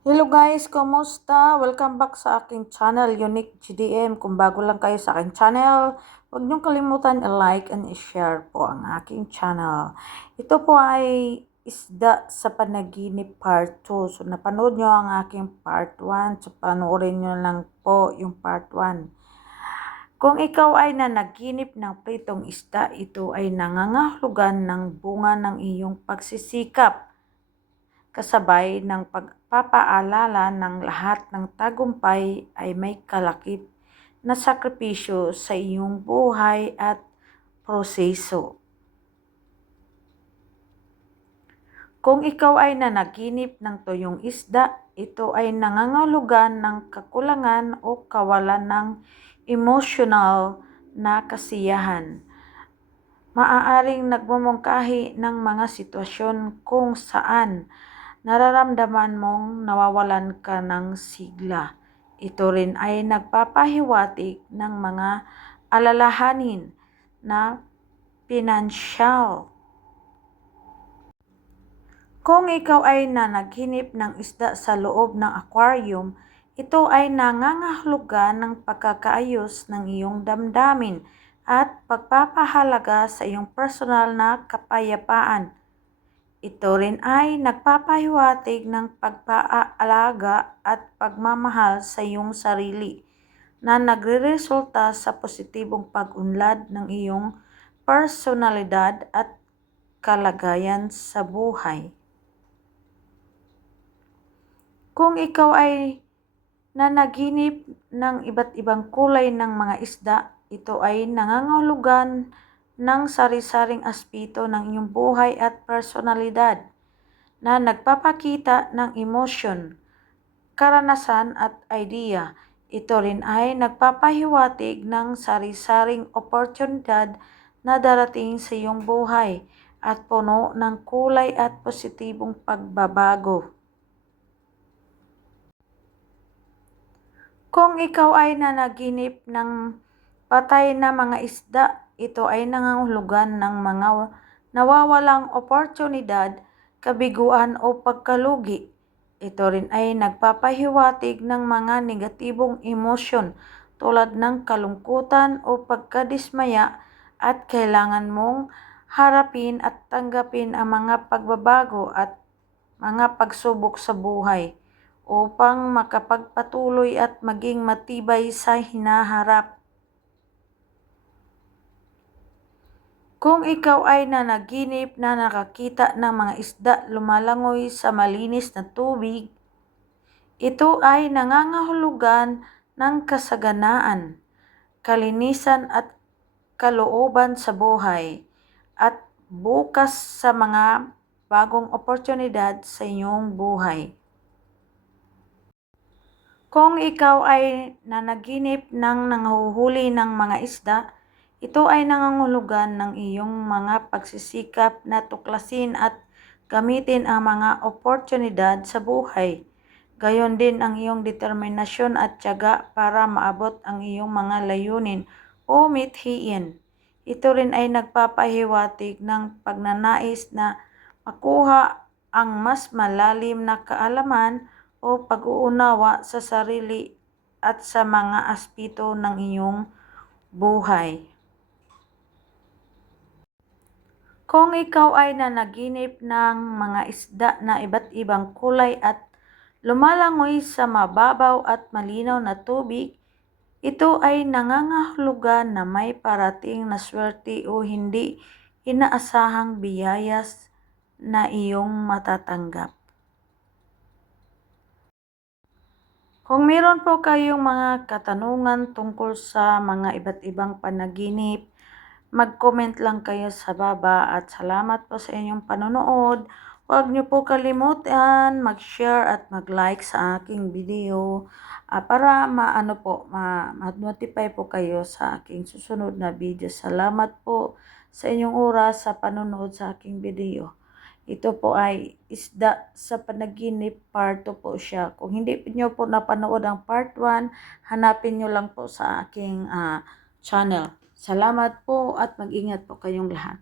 Hello guys, kumusta? Welcome back sa aking channel, Unique GDM. Kung bago lang kayo sa aking channel, huwag niyong kalimutan i-like and i-share po ang aking channel. Ito po ay isda sa panaginip part 2. So napanood niyo ang aking part 1. So panoorin niyo lang po yung part 1. Kung ikaw ay nanaginip ng pritong isda, ito ay nangangahulugan ng bunga ng iyong pagsisikap kasabay ng pagpapaalala ng lahat ng tagumpay ay may kalakip na sakripisyo sa iyong buhay at proseso. Kung ikaw ay nanaginip ng tuyong isda, ito ay nangangahulugan ng kakulangan o kawalan ng emosyonal na kasiyahan. Maaaring nagmumungkahi ng mga sitwasyon kung saan nararamdaman mong nawawalan ka ng sigla. Ito rin ay nagpapahiwatig ng mga alalahanin na pinansyal. Kung ikaw ay nanaginip ng isda sa loob ng aquarium, ito ay nangangahulugan ng pagkakaayos ng iyong damdamin at pagpapahalaga sa iyong personal na kapayapaan. Ito rin ay nagpapahiwatig ng pagpaalaga at pagmamahal sa iyong sarili na nagreresulta sa positibong pag-unlad ng iyong personalidad at kalagayan sa buhay. Kung ikaw ay nanaginip ng iba't ibang kulay ng mga isda, ito ay nangangahulugan ng sari-saring aspeto ng iyong buhay at personalidad na nagpapakita ng emosyon, karanasan at idea. Ito rin ay nagpapahiwatig ng sari-saring oportunidad na darating sa iyong buhay at puno ng kulay at positibong pagbabago. Kung ikaw ay nanaginip ng patay na mga isda, ito ay nangangahulugan ng mga nawawalang oportunidad, kabiguan o pagkalugi. Ito rin ay nagpapahiwatig ng mga negatibong emosyon tulad ng kalungkutan o pagkadismaya at kailangan mong harapin at tanggapin ang mga pagbabago at mga pagsubok sa buhay upang makapagpatuloy at maging matibay sa hinaharap. Kung ikaw ay nanaginip na nakakita ng mga isda lumalangoy sa malinis na tubig, ito ay nangangahulugan ng kasaganaan, kalinisan at kalooban sa buhay at bukas sa mga bagong oportunidad sa iyong buhay. Kung ikaw ay nanaginip ng nanguhuli ng mga isda, ito ay nangangahulugan ng iyong mga pagsisikap na tuklasin at gamitin ang mga oportunidad sa buhay. Gayon din ang iyong determinasyon at tiyaga para maabot ang iyong mga layunin o mithiin. Ito rin ay nagpapahiwatig ng pagnanais na makuha ang mas malalim na kaalaman o pag-uunawa sa sarili at sa mga aspeto ng iyong buhay. Kung ikaw ay nanaginip ng mga isda na iba't ibang kulay at lumalangoy sa mababaw at malinaw na tubig, ito ay nangangahulugan na may parating na swerte o hindi inaasahang biyayas na iyong matatanggap. Kung meron po kayong mga katanungan tungkol sa mga iba't ibang panaginip, mag-comment lang kayo sa baba at salamat po sa inyong panonood. Huwag niyo po kalimutan mag-share at mag-like sa aking video para ma-notify po kayo sa aking susunod na video. Salamat po sa inyong oras sa panonood sa aking video. Ito po ay isda sa panaginip part 2 po siya. Kung hindi niyo po napanood ang part 1, hanapin niyo lang po sa aking channel. Salamat po at mag-ingat po kayong lahat.